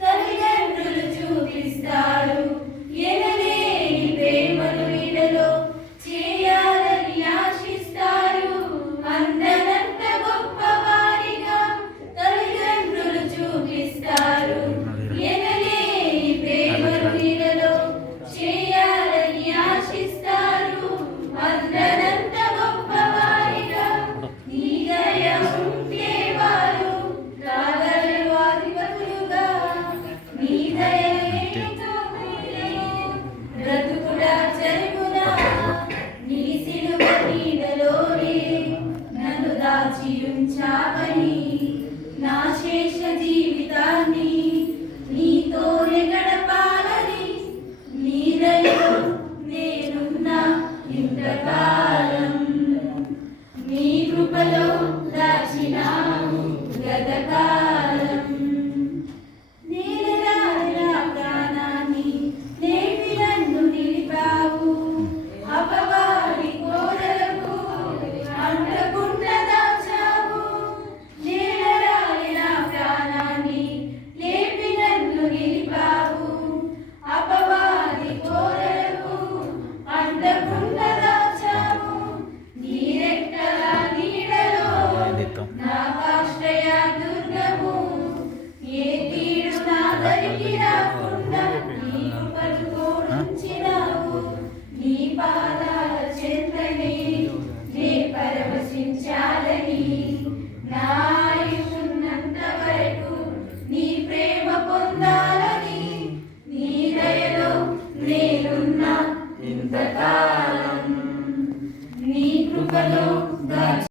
తల్లిదండ్రులు చూపిస్తారు ఎనలేని ప్రేమను ఇడలో చేయాలని ఆశిస్తారు అందనంత గొప్పవారిగా తల్లిదండ్రులు చూపిస్తారు ఎనలేని ప్రేమను ఇడలో చేయాలని ఆశిస్తారు అందనంత గొప్పవారిగా నీ దయ ఉంటే వారు రాగలరు అధిపతులుగా నీ దయ బ్రతుకుడా జరుగునా నీ సిలువ నీడలోనే నన్ను దాచి ఉంచావని నా శేష జీవితాన్ని నీతోనే గడపాలని నీ దయలో నేనున్నా ఇంతకాలం నీ కృపలో దాచినావు గతకాలం నేలరాలిన ప్రాణాన్ని లేపి నన్ను నిలిపావు అపవాది కోరలకు అంటకుండా దాచావు నేలరాలిన ప్రాణాన్ని లేపి నన్ను నిలిపావు అపవాది కోరలకు అంటకుండా దాచావు నీ రెక్కల నీడలో నా